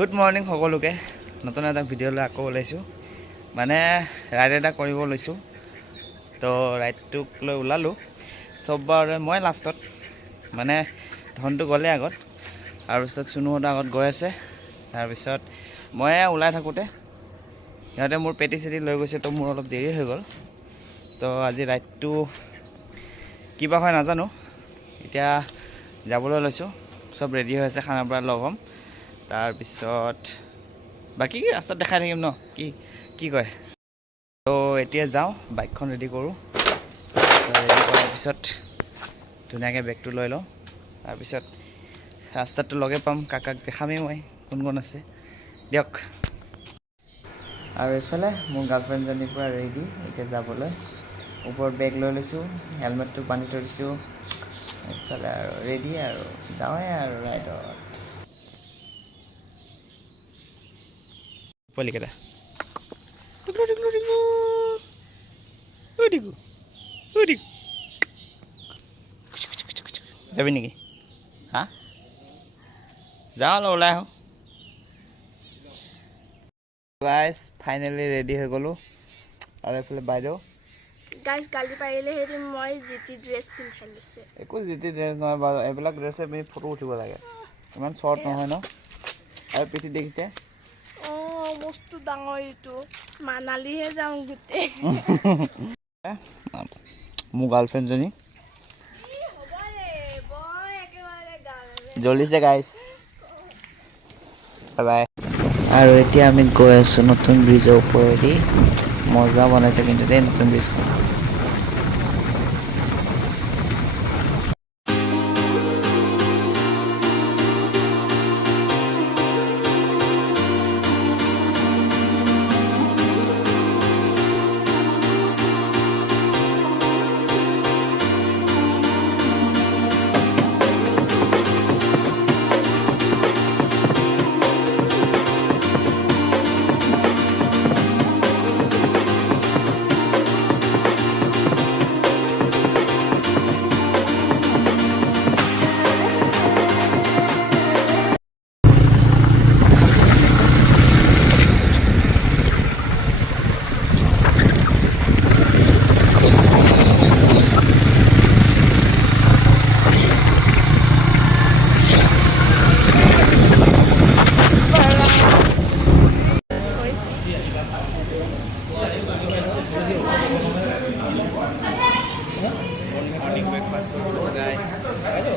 Good morning সকলোকে নতুন এটা ভিডিঅ'লৈ আকৌ ওলাইছোঁ মানে ৰাইড এটা কৰিব লৈছোঁ তো ৰাইডটোক লৈ ওলালোঁ চববাৰে মই লাষ্টত মানে ধনটো গ'লে আগত তাৰপিছত চুনুহঁতৰ আগত গৈ আছে তাৰপিছত মই ওলাই থাকোঁতে সিহঁতে মোৰ পেটি চেটি লৈ গৈছে তো মোৰ অলপ দেৰি হৈ গ'ল তো আজি ৰাইডটো কিবা হয় নাজানো এতিয়া যাবলৈ লৈছোঁ চব ৰেডি হৈ আছে খানাপাৰাত লগ হ'ম তাৰপিছত বাকী ৰাস্তাত দেখাই থাকিম ন কি কয় তো এতিয়া যাওঁ বাইকখন ৰেডি কৰোঁ ৰেডি কৰাৰ পিছত ধুনীয়াকৈ বেগটো লৈ লওঁ তাৰপিছত ৰাস্তাতটো লগে পাম কাকাক দেখামেই মই কোন কোন আছে দিয়ক আৰু এইফালে মোৰ গাৰ্লফ্ৰেণ্ডজনীৰ পৰা ৰেডি এতিয়া যাবলৈ ওপৰত বেগ লৈ লৈছোঁ হেলমেটটো বান্ধি থৈ দিছোঁ এইফালে আৰু ৰেডি আৰু যাওঁৱে আৰু ৰাইডত পোৱালিকেইটা যাবি নেকি হা যাওঁ অলপ ওলাই আহোঁ গাইজ ফাইনেলি ৰেডি হৈ গ'লোঁ আৰু এইফালে বাইদেউ গাইজ গালি পাৰিলে হেৰি মই জিটি ড্ৰেছ পিন্ধাই লৈছে একো জিটি ড্ৰেছ নহয় বাৰু এইবিলাক ড্ৰেছে পিন্ধি ফটো উঠিব লাগে ইমান শ্বৰ্ট নহয় ন আৰু পিঠি দেখিছে বস্তু ডাঙৰ এইটো মানালীহে যাওঁ গোটেই মোৰ গাৰ্লফ্ৰেণ্ডজনী জ্বলিছে গাইজ বাই বাই আৰু এতিয়া আমি গৈ আছোঁ নতুন ব্ৰিজৰ ওপৰেদি মজা বনাইছে কিন্তু দেই নতুন ব্ৰিজখন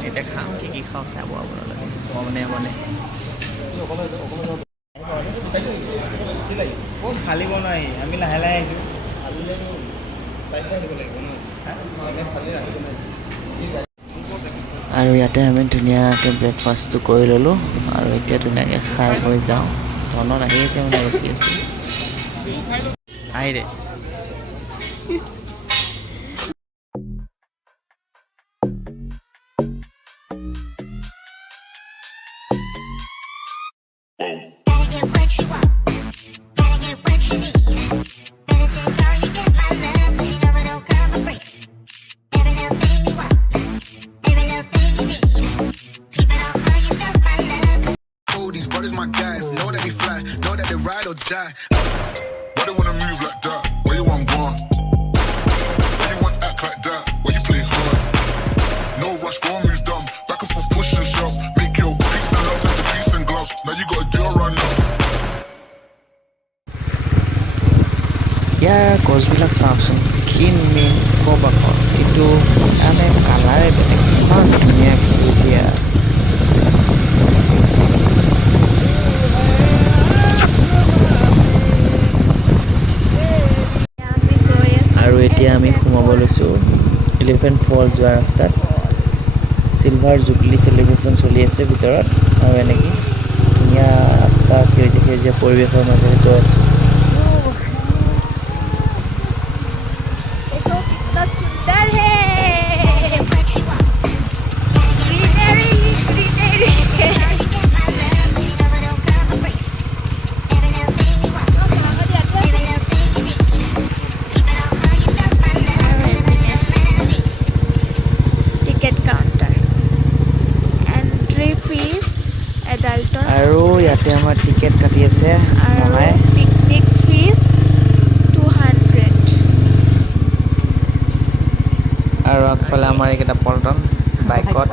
এতিয়া খাম কি খাওঁ চাব আপোনালোকে মনে ফালিব নোৱাৰি আমি লাহে লাহে আৰু ইয়াতে আমি ধুনীয়াকৈ ব্ৰেকফাষ্টটো কৰি ল'লোঁ আৰু এতিয়া ধুনীয়াকৈ খাই বৈ যাওঁ ধনত আহি আছে মানে ৰখি আছোঁ আহি দে Ride or die. Why they wanna move like that? Why you want gone? Why you want act like that? Why you play hard? No rush, go and move dumb. Back and forth, push and shove. Make your peace and love into peace and gloves. Now you gotta do a run now. ইয়াৰ গছবিলাক চাওকচোন ক্ষীণ মীন কবাকৰ কিন্তু মানে কালাৰে বেলেগ ইমান ধুনীয়া সেউজীয়া আৰু এতিয়া আমি সোমাব লৈছোঁ এলিফেণ্ট ফল যোৱা ৰাস্তাত চিলভাৰ জুবলি চেলিব্ৰেশ্যন চলি আছে ভিতৰত আৰু এনেকৈ ধুনীয়া ৰাস্তা সেউজীয়া পৰিৱেশৰ মাজেৰে গৈ আছোঁ আৰু ইয়াতে এতিয়া আমাৰ টিকেট কাটি আছে আৰু মহাই পিকনিক ফিজ 200 আৰু আগফালে আমাৰ এইকেইটা পল্টন বাইকত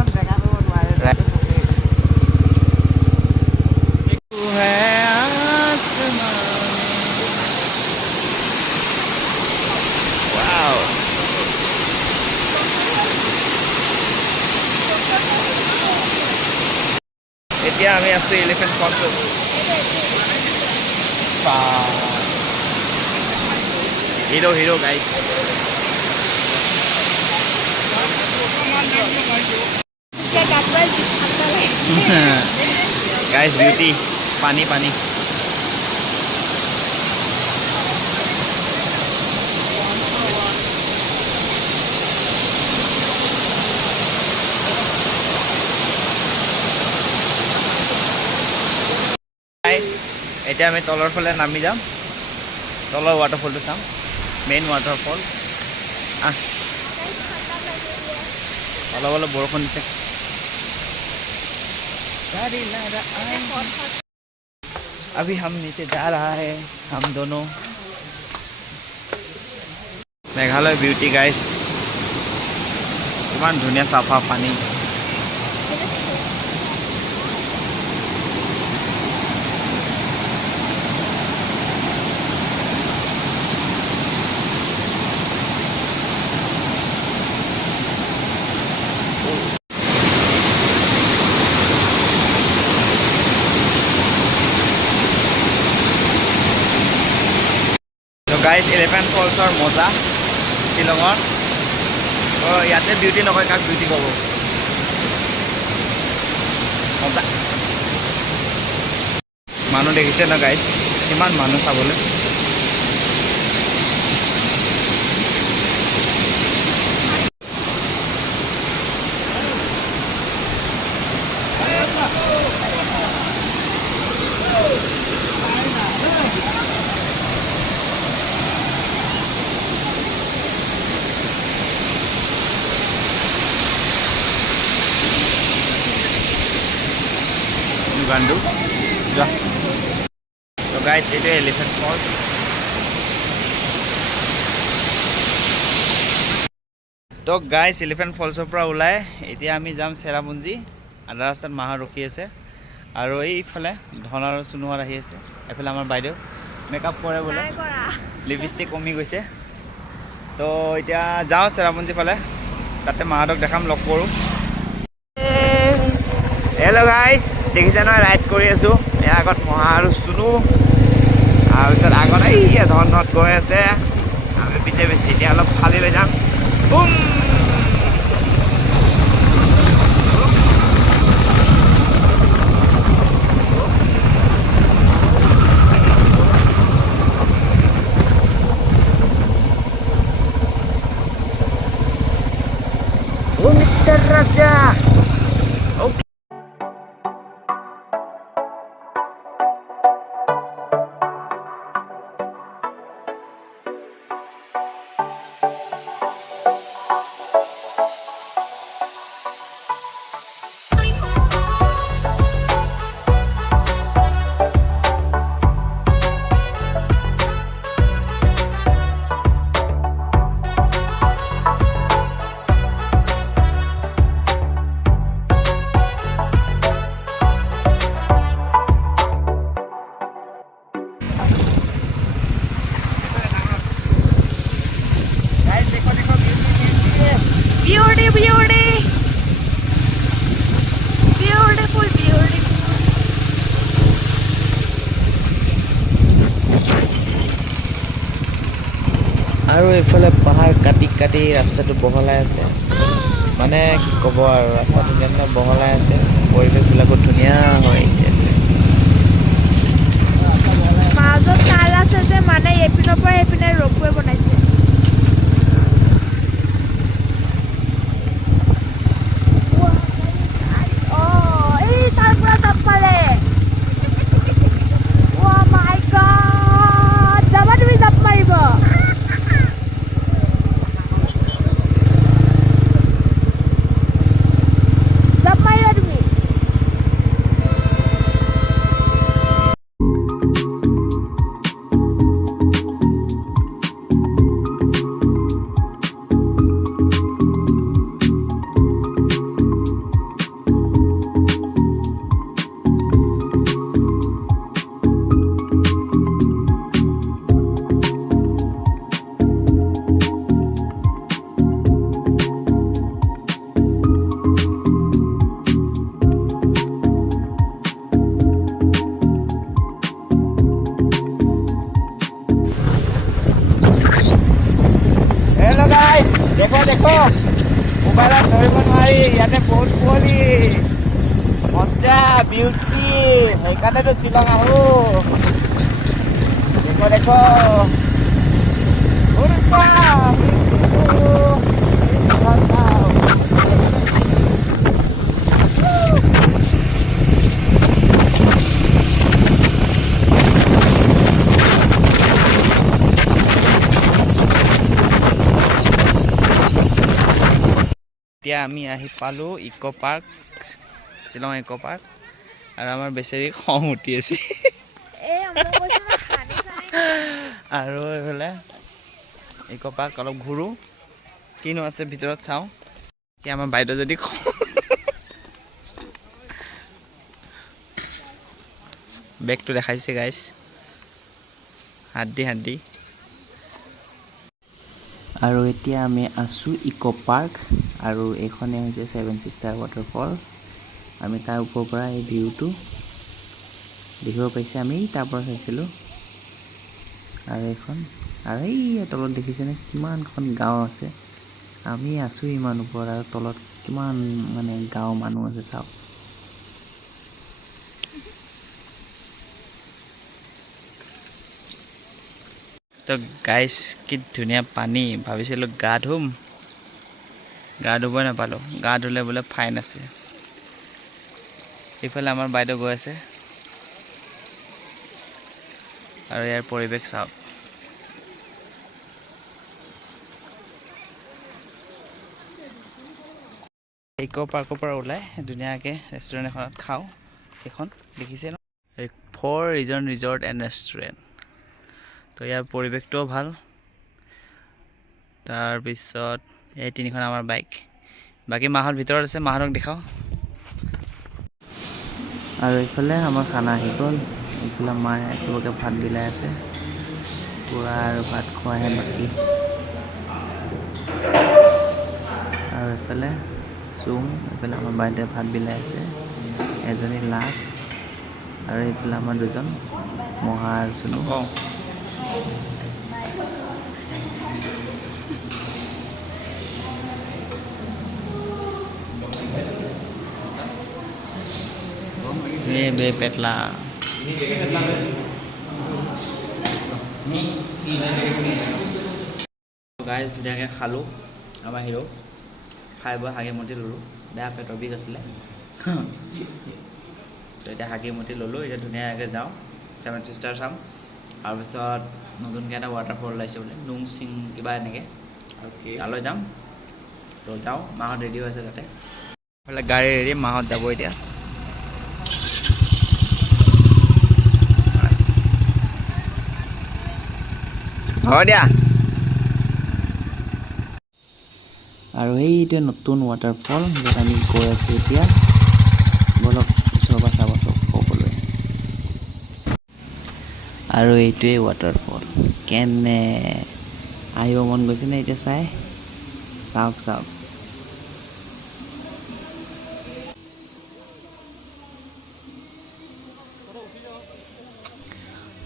এতিয়া আমি আছো এলিফেণ্ট ফলছত হিৰো হিৰো গাইজ এতিয়া গাত পাই ঠাণ্ডা লাগে গাইজ বিউটি পানী পানী এতিয়া আমি তলৰ ফালে নামি যাম তলৰ ৱাটাৰফলটো চাম মেইন ৱাটাৰফল অলপ অলপ বৰষুণ দিছে अभी हम नीचे जा रहा है हम दोनों मेघालय ब्यूटी गाइस किमान धुनिया साफा पानी গাইজ এলিফেণ্ট ফলছৰ মজা শ্বিলঙৰ ইয়াতে বিউটি নকয় কাক বিউটি ক'ব মজা মানুহ দেখিছে ন গাইজ কিমান মানুহ চাবলৈ Gandu. Ja. So guys, it is Elephant Falls. তো গাইজ এলিফেণ্ট ফলছৰ পৰা ওলাই এতিয়া আমি যাম চেৰাপুঞ্জী আধা ৰাস্তাত মাহা ৰখি আছে আৰু এইফালে ধন আৰু চুনুৱাৰ আহি আছে এফালে আমাৰ বাইদেউ মেকআপ কৰে বোলে লিপষ্টিক কমি গৈছে তো এতিয়া যাওঁ চেৰাপুঞ্জী ফালে তাতে মাহঁতক দেখাম লগ কৰোঁ হেল্ল' গাইজ দেখিছে নহয় ৰাইড কৰি আছোঁ ইয়াৰ আগত মহা আৰু চুনু তাৰপিছত আগত এই ধনত গৈ আছে আমি পিছে বেছি এতিয়া অলপ খালী লৈ যাম বুম মিস্টার রাজা আৰু এইফালে পাহাৰ কাটি কাটি ৰাস্তাটো বহলাই আছে মানে কি ক'ব আৰু ৰাস্তাটো ধুনীয়া বহলাই আছে পৰিৱেশবিলাকো ধুনীয়া হৈ আহিছে মাজত তাল আছে যে মানে এপিনৰ পৰা এপিনে ৰপৱে বনাইছে এই তাৰ পৰা যাব পালে অ' মাই গড যাবা তুমি জাপ মাৰিব মোবাইলত ধৰিব নোৱাৰি ইয়াতে বহুত কুঁৱলী মজা বিউটি সেইকাৰণেতো শ্বিলং আহো দেখো দেখো এতিয়া আমি আহি পালোঁ ইক' পাৰ্ক শ্বিলং ইক' পাৰ্ক আৰু আমাৰ বেচেৰি খং উঠি আছে আৰু এইফালে ইক' পাৰ্ক অলপ ঘূৰোঁ কিনো আছে ভিতৰত চাওঁ কি আমাৰ বাইদেউ যদি বেগটো দেখাইছে গাইছ হাত দি আৰু এতিয়া আমি আছোঁ ইক' পাৰ্ক আৰু এইখনে হৈছে 7 ছিষ্টাৰ ৱাটাৰফলছ আমি তাৰ ওপৰৰ পৰা এই ভিউটো দেখিব পাইছে আমি তাৰ পৰা চাইছিলোঁ আৰু এইখন আৰু এই তলত দেখিছেনে কিমানখন গাঁও আছে আমি আছোঁ ইমান ওপৰত আৰু তলত কিমান মানে গাঁও মানুহ আছে চাওক তো গাইছ কি ধুনীয়া পানী ভাবিছিলোঁ গা ধুম গা ধুবই নাপালোঁ গা ধুলে বোলে ফাইন আছে ইফালে আমাৰ বাইদেউ গৈ আছে আৰু ইয়াৰ পৰিৱেশ চাওক ইক' পাৰ্কৰ পৰা ওলাই ধুনীয়াকৈ ৰেষ্টুৰেণ্ট এখনত খাওঁ এইখন দেখিছে ন 4 ৰিজন ৰিজৰ্ট এণ্ড ৰেষ্টুৰেণ্ট তো ইয়াৰ পৰিৱেশটোও ভাল তাৰপিছত এই তিনিখন আমাৰ বাইক বাকী মাহৰ ভিতৰত আছে মাহতক দেখাওঁ আৰু এইফালে আমাৰ খানা আহি গ'ল এইফালে মায়ে চবকে ভাত বিলাই আছে পূৰা আৰু ভাত খোৱাহে বাকী আৰু এইফালে চুম এইফালে আমাৰ বাইদেৱে ভাত বিলাই আছে এজনী লাছ আৰু এইফালে আমাৰ দুজন মহা আৰু চুনু ये बे पेटला গাইজ ধুনীয়াকৈ খালোঁ আমাৰ হিৰো খাই বৈ হাগি মুটি ল'লোঁ বেয়া পেটৰ বিষ আছিলে তো এতিয়া হাগি মুটি ল'লোঁ এতিয়া ধুনীয়াকৈ যাওঁ 7 ছিষ্টাৰ চাম তাৰপিছত নতুনকৈ এটা ৱাটাৰফল ওলাইছে বোলে নুং চিং কিবা এনেকৈ তালৈ যাম তো যাওঁ মাহঁত ৰেডি হৈ আছে তাতে বোলে গাড়ী ৰেডি মাহঁত যাব এতিয়া হ'ব দিয়া আৰু এইটোৱে নতুন ৱাটাৰফল য'ত আমি গৈ আছোঁ এতিয়া বলক ওচৰৰ পৰা চাব চব সকলোৱে আৰু এইটোৱে ৱাটাৰফল কেনে আহিব মন গৈছেনে এতিয়া চাওক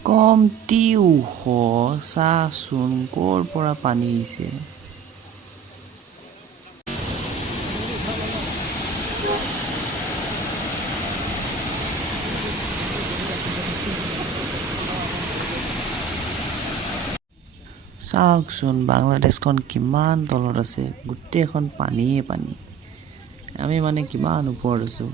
কমটি ওখ চাচোন ক'ৰ পৰা পানী আহিছে চাওকচোন বাংলাদেশখন কিমান তলত আছে গোটেইখন পানীয়ে পানী আমি মানে কিমান ওপৰত আছোঁ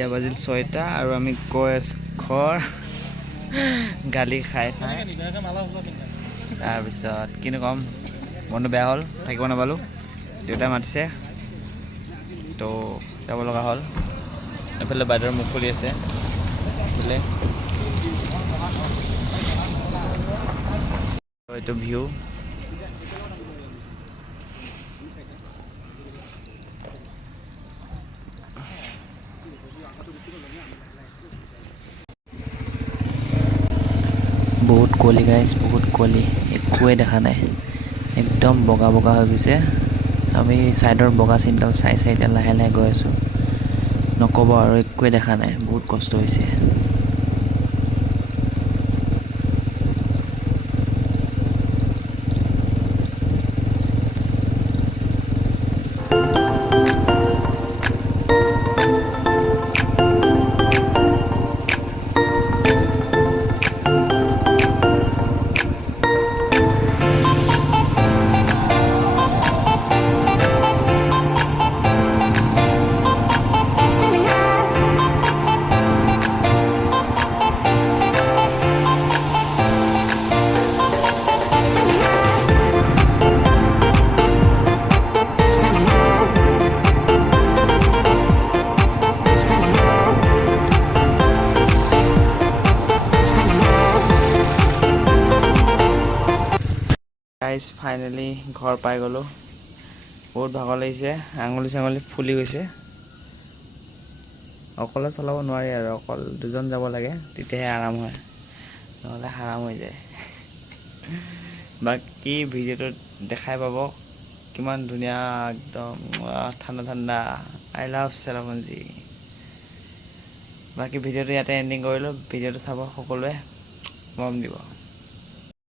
এতিয়া বাজিল 6টা আৰু আমি গৈ আছোঁ ঘৰ গালি খাই খাই তাৰপিছত কিনো ক'ম মনটো বেয়া হ'ল থাকিব নাপালোঁ দেউতাই মাতিছে তো যাব লগা হ'ল এইফালে বাইদেউৰ মুখ খুলি আছে এইফালে এইটো ভিউ বহুত কুঁৱলী গাইছ বহুত কুঁৱলী একোৱে দেখা নাই একদম বগা বগা হৈ গৈছে আমি ছাইডৰ বগা চিনডাল চাই চাই এতিয়া লাহে লাহে গৈ আছোঁ নক'ব আৰু একোৱে দেখা নাই বহুত কষ্ট হৈছে গাইজ ফাইনেলি ঘৰ পাই গ'লোঁ বহুত ভাগৰ লাগিছে আঙুলি চাঙুলি ফুলি গৈছে অকলে চলাব নোৱাৰি আৰু অকল দুজন যাব লাগে তেতিয়াহে আৰাম হয় নহ'লে হাৰাম হৈ যায় বাকী ভিডিঅ'টোত দেখাই পাব কিমান ধুনীয়া একদম ঠাণ্ডা ঠাণ্ডা আই লাভ চেৰাপুঞ্জী বাকী ভিডিঅ'টো ইয়াতে এণ্ডিং কৰিলোঁ ভিডিঅ'টো চাব সকলোৱে মৰম দিব